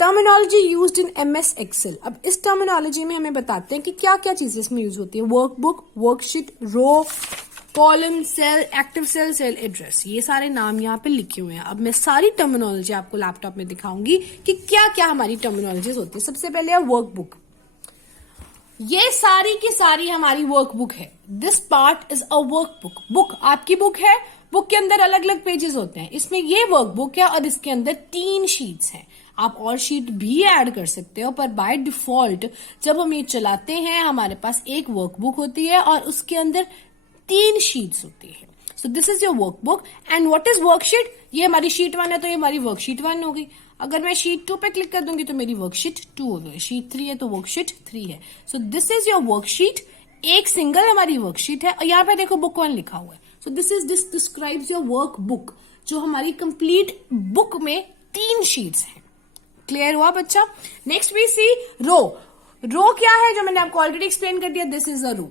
Terminology used in MS Excel. अब इस terminology में हमें बताते हैं कि क्या क्या चीजें इसमें यूज होती है। Workbook, worksheet, row, column, cell, active cell, cell address, ये सारे नाम यहाँ पे लिखे हुए हैं। अब मैं सारी टर्मिनोलॉजी आपको लैपटॉप में दिखाऊंगी कि क्या क्या हमारी टर्मिनोलॉजीज होती है। सबसे पहले है वर्कबुक। ये सारी की सारी हमारी वर्कबुक है। This part is a workbook. Book आपकी बुक है, बुक के अंदर अलग अलग पेजेस होते हैं। इसमें ये वर्कबुक है और इसके अंदर 3 शीट्स हैं। आप और शीट भी ऐड कर सकते हो, पर बाय डिफॉल्ट जब हम ये चलाते हैं हमारे पास एक वर्कबुक होती है और उसके अंदर 3 शीट्स होती है। So this is your workbook. And what is worksheet? ये हमारी शीट 1 है तो ये हमारी वर्कशीट 1 हो गई। अगर मैं शीट 2 पे क्लिक कर दूंगी तो मेरी वर्कशीट 2 हो गई। शीट 3 है तो वर्कशीट 3 है। So this is your worksheet. एक सिंगल हमारी वर्कशीट है और यहाँ पे देखो बुक 1 लिखा हुआ है। So this describes your workbook, जो हमारी कंप्लीट बुक में 3 शीट्स हैं। क्लियर हुआ बच्चा? नेक्स्ट वी सी रो। रो क्या है जो मैंने आपको ऑलरेडी एक्सप्लेन कर दिया। दिस इज अ रो।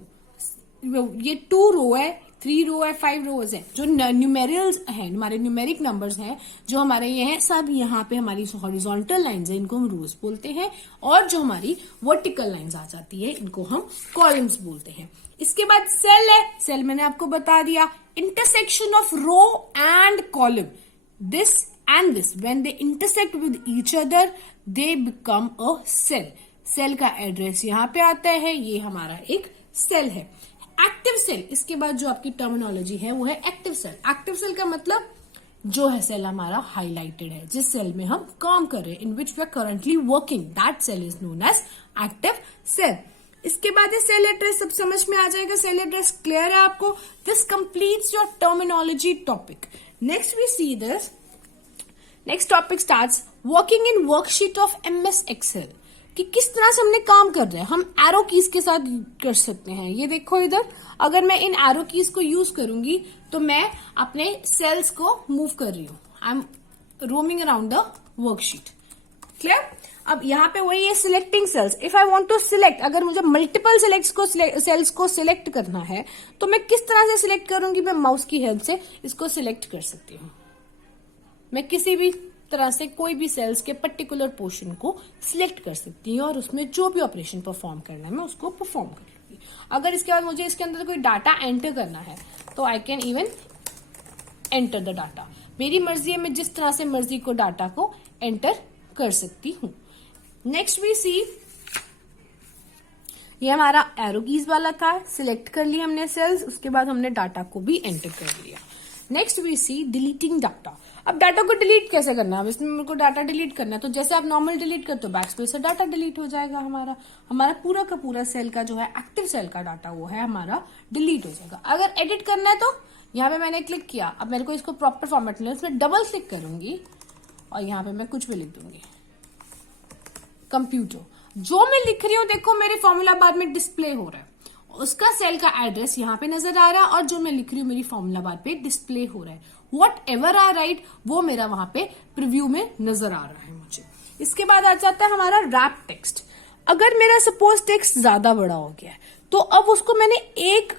ये 2 रो है, 3 रो है, 5 रोज है। जो न्यूमेरियल्स हैं, हमारे न्यूमेरिक नंबर्स हैं जो हमारे ये हैं, सब यहाँ पे हमारी हॉरिजॉन्टल लाइंस है, इनको हम रोज बोलते हैं। और जो हमारी वर्टिकल लाइंस आ जाती है इनको हम कॉलम्स बोलते हैं। इसके बाद सेल है। सेल मैंने आपको बता दिया, intersection of row and column. This and this when they intersect with each other they become a cell। Cell का एड्रेस यहाँ पे आता है, ये हमारा एक सेल है। एक्टिव सेल, इसके बाद जो आपकी टर्मिनोलॉजी है वो है एक्टिव सेल। एक्टिव सेल का मतलब जो है सेल हमारा हाईलाइटेड है, जिस सेल में हम काम कर रहे हैं, in which we are currently working, that cell is known as active cell. इसके बाद है सेल एड्रेस। सब समझ में आ जाएगा। सेल एड्रेस क्लियर है आपको? This completes your terminology topic. Next we see this. Next topic starts working in worksheet of MS Excel, कि किस तरह से हमने काम कर रहे हैं। हम एरो कीज के साथ कर सकते हैं। ये देखो इधर, अगर मैं इन एरो कीज को यूज करूंगी तो मैं अपने सेल्स को मूव कर रही हूं। I am roaming around the worksheet. Clear? अब यहाँ पे वही है selecting cells. If I want to select, अगर मुझे मल्टीपल सेल्स को सिलेक्ट करना है तो मैं किस तरह से सिलेक्ट करूंगी? मैं माउस की हेल्प से इसको सिलेक्ट कर सकती हूँ। मैं किसी भी तरह से कोई भी सेल्स के पर्टिकुलर पोर्शन को सिलेक्ट कर सकती हूँ और उसमें जो भी ऑपरेशन परफॉर्म करना है मैं उसको परफॉर्म कर लूंगी। अगर इसके बाद मुझे इसके अंदर कोई डाटा एंटर करना है तो I can even enter the data. मेरी मर्जी है, मैं जिस तरह से मर्जी को डाटा को एंटर कर सकती हूँ। नेक्स्ट वी सी, ये हमारा एरो कीज वाला था। सिलेक्ट कर लिया हमने सेल्स, उसके बाद हमने डाटा को भी एंटर कर लिया। Next we see deleting data. अब डाटा को डिलीट कैसे करना है? अब इसमें मेरे को डाटा डिलीट करना है तो जैसे आप नॉर्मल डिलीट करते हो बैकस्पेस से डाटा डिलीट हो जाएगा। हमारा पूरा का पूरा सेल का जो है एक्टिव सेल का डाटा वो है हमारा डिलीट हो जाएगा। अगर एडिट करना है तो यहाँ पे मैंने क्लिक किया, अब मेरे को इसको प्रॉपर फॉर्मेट में उसमें डबल क्लिक करूंगी और यहाँ पे मैं कुछ भी लिख दूंगी। कंप्यूटर, जो मैं लिख रही हूँ देखो मेरे फॉर्मूला बार में डिस्प्ले हो रहा है, उसका सेल का एड्रेस यहाँ पे नजर आ रहा है और जो मैं लिख रही हूँ मेरी फॉर्मूला बार पे डिस्प्ले हो रहा है। वॉट एवर आई राइट वो मेरा वहां पे प्रीव्यू में नजर आ रहा है मुझे। इसके बाद आ जाता है हमारा रैप टेक्स्ट। अगर मेरा सपोज टेक्स्ट ज्यादा बड़ा हो गया है तो अब उसको मैंने एक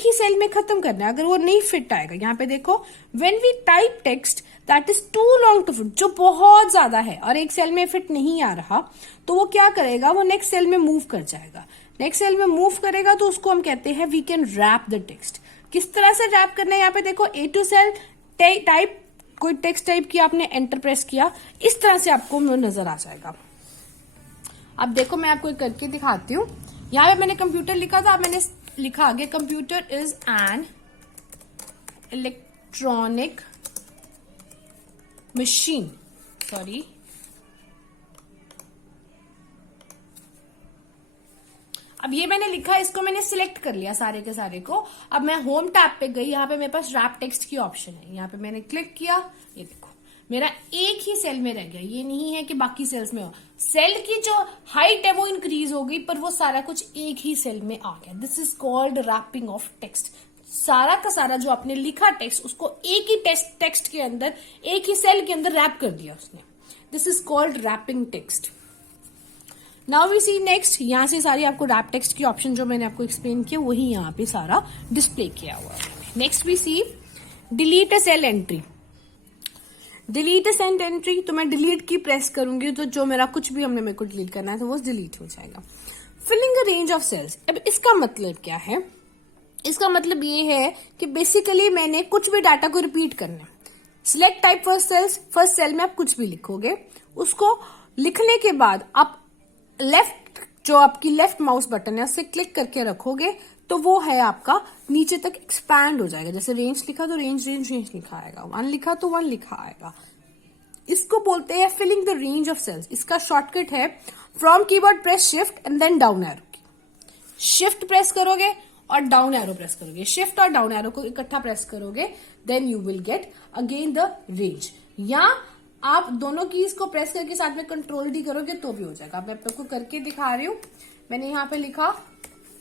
ही सेल में खत्म करना है। अगर वो नहीं फिट आएगा, यहाँ पे देखो when we type text that is too long to fit, जो बहुत ज्यादा है और एक सेल में फिट नहीं आ रहा, तो वो क्या करेगा? वो नेक्स्ट सेल में मूव कर जाएगा। नेक्स्ट सेल में मूव करेगा तो उसको हम कहते हैं we can wrap the text. किस तरह से रैप करना है? यहाँ पे देखो ए टू सेल टाइप, कोई टेक्स्ट टाइप किया आपने, एंटर प्रेस किया, इस तरह से आपको नजर आ जाएगा। अब देखो मैं आपको करके दिखाती हूँ। यहाँ पे मैंने कंप्यूटर लिखा था, अब मैंने लिखा आगे computer is an electronic machine. Sorry, अब ये मैंने लिखा, इसको मैंने सिलेक्ट कर लिया सारे के सारे को। अब मैं होम टैब पे गई, यहाँ पे मेरे पास रैप टेक्स्ट की ऑप्शन है, यहाँ पे मैंने क्लिक किया, ये देखो मेरा एक ही सेल में रह गया। ये नहीं है कि बाकी सेल्स में हो, सेल की जो हाइट है वो इंक्रीज हो गई पर वो सारा कुछ एक ही सेल में आ गया। This is called wrapping of text. सारा का सारा जो आपने लिखा टेक्स्ट उसको एक ही टेक्स्ट के अंदर, एक ही सेल के अंदर रैप कर दिया उसने। This is called wrapping text. Now we see next. यहां से सारी आपको रैप टेक्स्ट की ऑप्शन जो मैंने आपको एक्सप्लेन किया वही यहाँ पे सारा डिस्प्ले किया हुआ है। Next we see delete a cell entry. Delete सेंट एंट्री, तो मैं डिलीट की प्रेस करूंगी तो जो मेरा कुछ भी हमने मेरे को डिलीट करना है तो वो डिलीट हो जाएगा। Filling a range of cells, अब इसका मतलब क्या है? इसका मतलब ये है कि बेसिकली मैंने कुछ भी डाटा को रिपीट करना है। Select type first cells, first cell में आप कुछ भी लिखोगे, उसको लिखने के बाद आप लेफ्ट, जो आपकी लेफ्ट माउस बटन है उससे क्लिक करके रखोगे तो वो है आपका नीचे तक एक्सपैंड हो जाएगा। जैसे रेंज लिखा तो रेंज रेंज रेंज लिखा आएगा, 1 लिखा तो 1 लिखा आएगा। इसको बोलते हैं filling the range of cells. इसका शॉर्टकट है from keyboard press shift and then down arrow key. Shift press करोगे और डाउन एरो प्रेस करोगे, शिफ्ट और डाउन एरो को इकट्ठा प्रेस करोगे, then you will get again the range. या आप दोनों कीज को प्रेस करके साथ में कंट्रोल डी करोगे तो भी हो जाएगा। मैं आपको करके दिखा रही हूं, मैंने यहाँ पे लिखा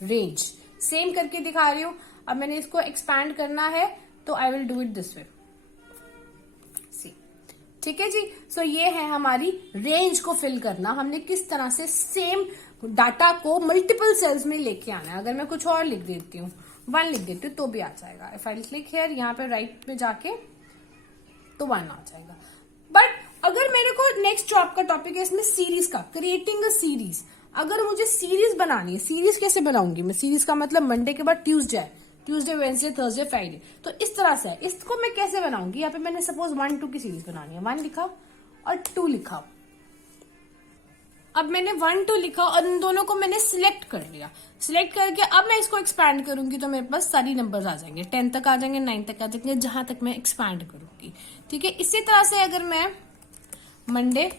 रेंज, सेम करके दिखा रही हूं। अब मैंने इसको एक्सपैंड करना है तो I will do it this way, see, ठीक है जी। सो ये है हमारी रेंज को फिल करना, हमने किस तरह से सेम डाटा को मल्टीपल सेल्स में लेके आना है। अगर मैं कुछ और लिख देती हूँ, 1 लिख देती हूँ तो भी आ जाएगा। इफ आई क्लिक हियर, यहाँ पे राइट पे जाके तो 1 आ जाएगा। बट अगर मेरे को नेक्स्ट जो आपका टॉपिक है इसमें सीरीज का, क्रिएटिंग अ सीरीज, अगर मुझे सीरीज बनानी है, सीरीज कैसे बनाऊंगी मैं? सीरीज का मतलब मंडे के बाद Tuesday, Tuesday Wednesday Thursday Friday, तो इस तरह से है। इसको मैं कैसे बनाऊंगी? यहाँ पे मैंने सपोज 1 2 की सीरीज बनानी है, 1 लिखा और 2 लिखा। अब मैंने 1 2 लिखा और इन दोनों को मैंने सिलेक्ट कर लिया। सिलेक्ट करके अब मैं इसको एक्सपैंड करूंगी तो मेरे पास सारी नंबर्स आ जाएंगे, 10 तक आ जाएंगे, 9 तक आ जाएंगे, जहां तक मैं एक्सपैंड करूंगी, ठीक है। इसी तरह से अगर मैं मंडे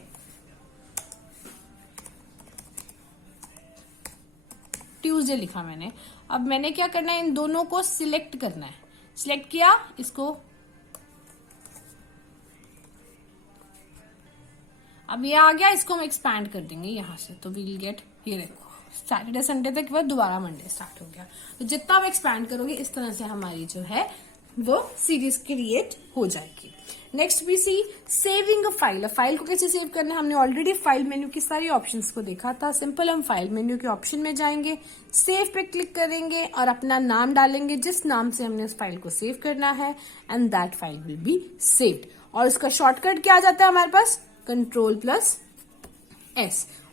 ट्यूसडे लिखा मैंने, अब मैंने क्या करना है, इन दोनों को सिलेक्ट करना है। सिलेक्ट किया, इसको अब ये आ गया, इसको हम एक्सपैंड कर देंगे यहां से, तो वील गेट, ये देखो सैटरडे संडे तक बाद दोबारा मंडे स्टार्ट हो गया। तो जितना आप एक्सपैंड करोगे इस तरह से हमारी जो है वो सीरीज क्रिएट हो जाएगी। Next we see saving a file. File को कैसे सेव करना है, हमने ऑलरेडी फाइल मेन्यू की सारी ऑप्शंस को देखा था। सिंपल हम फाइल मेन्यू के ऑप्शन में जाएंगे, सेव पे क्लिक करेंगे और अपना नाम डालेंगे जिस नाम से हमने उस फाइल को सेव करना है, and that file will be saved. और उसका शॉर्टकट क्या आ जाता है हमारे पास, Ctrl+S।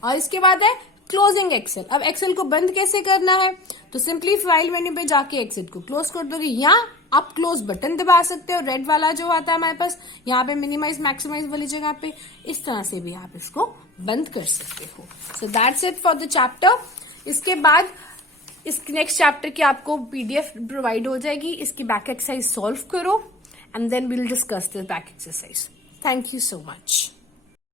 और इसके बाद है क्लोजिंग एक्सेल। अब एक्सेल को बंद कैसे करना है, तो सिंपली फाइल मेन्यू पे जाके एक्सेल को क्लोज कर दोगे, या आप क्लोज बटन दबा सकते हो, रेड वाला जो आता है हमारे पास यहाँ पे मिनिमाइज मैक्सिमाइज वाली जगह पे, इस तरह से भी आप इसको बंद कर सकते हो। So that's it for the chapter. इसके बाद इस नेक्स्ट चैप्टर की आपको PDF प्रोवाइड हो जाएगी, इसकी बैक एक्सरसाइज सॉल्व करो and then we'll discuss this back exercise. Thank you so much.